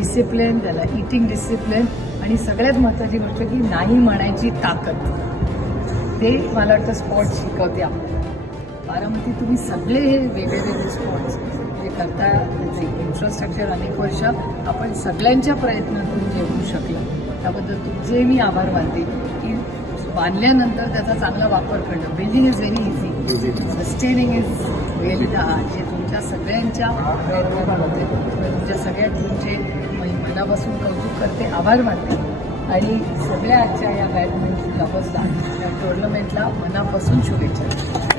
Discipline, त्याला eating discipline आणि सगळ्यात महत्त्वाची गोष्ट की नाही म्हणायची ताकद. ते मला वाटतं स्पोर्ट्स शिकवते आपल्याला. बारामती तुम्ही सगळे हे वेगवेगळे स्पोर्ट्स जे करता, त्याचे इन्फ्रास्ट्रक्चर अनेक वर्ष आपण सगळ्यांच्या प्रयत्नातून जे होऊ शकलं त्याबद्दल तुमचे मी आभार मानते. की बांधल्यानंतर त्याचा चांगला वापर करणं, building is very easy, sustaining is really the hard. जे तुमच्या सगळ्यांच्या प्रयत्नातून होते. तुमच्या सगळ्या टीमचे मनापासून कौतुक करते, आभार मानते आणि सगळ्या आजच्या या बॅडमिंटन लव्हर्सला या टुर्नामेंटला मनापासून शुभेच्छा.